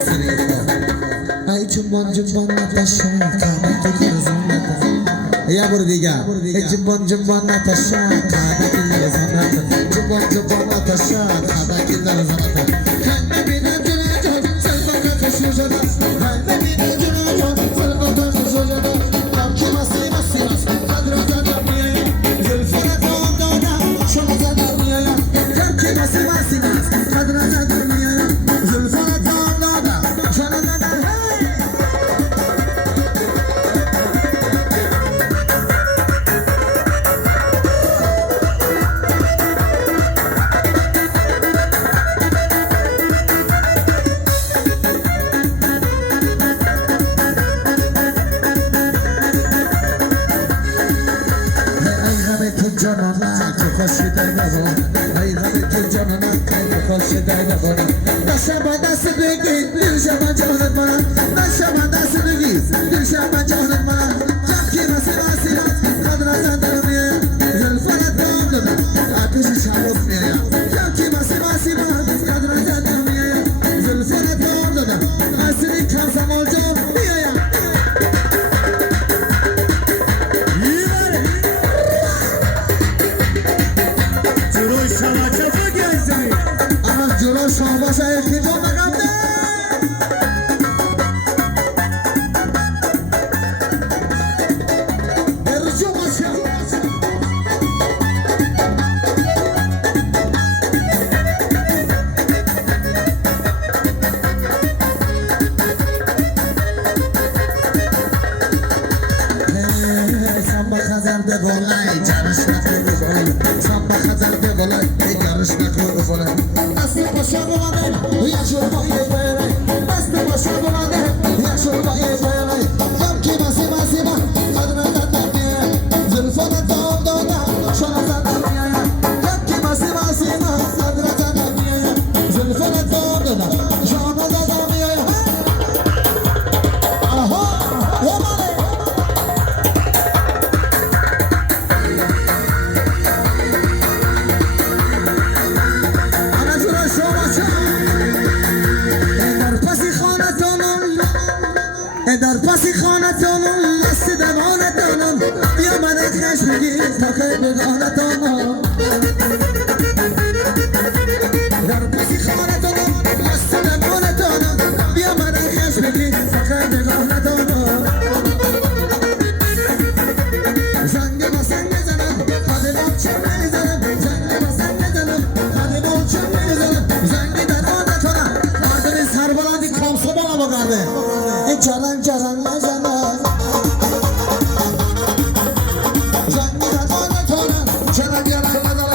ای جنبان جنبان نتشان کامه کلی رزانت یا برو دیگه ای جنبان جنبان نتشان کامه کلی رزانت جنبان جنبان نتشان کامه کلی رزانت کنه بینم جنجان سلفا کشو شده کنه بینم جنجان سلفا کشو شده نمکی مسی مسی مسی قدر زدم میایم زلفت آم دادم شما زدم میایم نمکی مسی مسی مسی قدر زدم میایم زلفت آم دادم شما زدم خوشی در نبود ای همه تو جانم خوشی در نبود نشما دست بگی دل شما جانت من نشما دست بگی دل شما جانت من جمکی مسی مسی قدر زندر میایم زلفانت دام دادم آتش شموف میایم جمکی مسی مسی قدر زندر میایم زلفانت دام دادم اصلی کمسم آجام میایم جلو شما شاید خیلی نگمده برجو باشه سamba خزر به بالای جرش نکنه بالای سamba خزر به بالای جرش نکنه بالای دست باشه بمانه یک شربایی بیاره دست باشه بمانه یک شربایی بیاره جمکی مسی مسی من قدر زدم میاره زلفانت دام دادم شما زدم میاره جمکی مسی مسی من قدر زدم میاره زلفانت دام دادم شما زدم میاره آها یمانه در پسی خانتانم دست دوانتانم بیا من خش بگیر تا که بگانتانم در پسی خانتانم دست دوانتانم بیا من خش بگیر تا که بگانتانم زنگ با سنگ زنم قدر چه میزنم زنگ با سنگ زنم قدر چه میزنم زنگ دوانتانم مردم سربلندی کامسو بالا بگرده جران جران مزنم زنگی را دانه تانم چرا گران ندارم